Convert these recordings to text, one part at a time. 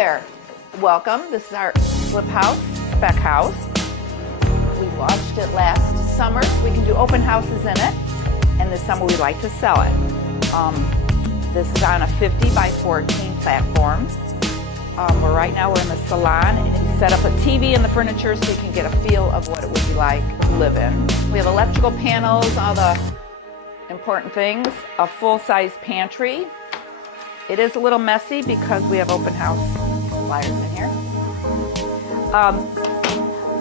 there. Welcome. This is our flip house, spec house. We launched it last summer, so we can do open houses in it. And this summer we'd like to sell it. This is on a 50 by 14 platform. Right now we're in the salon, and you set up a TV in the furniture so you can get a feel of what it would be like to live in. We have electrical panels, all the important things, a full-size pantry. It is a little messy because we have open house flyers in here.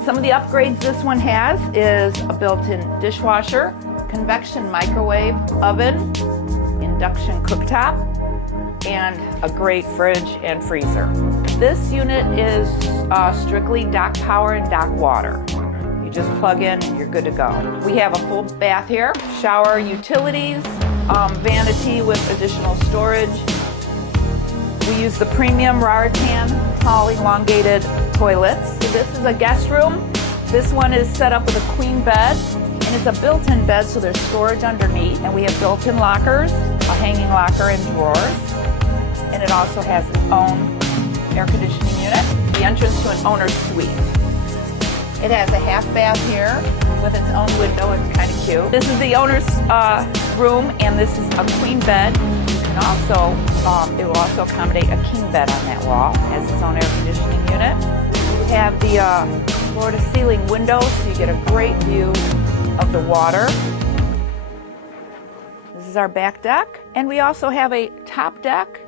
Some of the upgrades this one has is a built-in dishwasher, convection microwave oven, induction cooktop, and a great fridge and freezer. This unit is strictly dock power and dock water. You just plug in and you're good to go. We have a full bath here, shower, utilities, vanity with additional storage. We use the premium Raritan tall elongated toilets. So this is a guest room. This one is set up with a queen bed, and it's a built-in bed, so there's storage underneath. And we have built-in lockers, a hanging locker and drawers. And it also has its own air conditioning unit, the entrance to an owner's suite. It has a half bath here with its own window. It's kind of cute. This is the owner's room, and this is a queen bed. And also, it will also accommodate a king bed on that wall. It has its own air conditioning unit. We have the floor-to-ceiling windows, so you get a great view of the water. This is our back deck, and we also have a top deck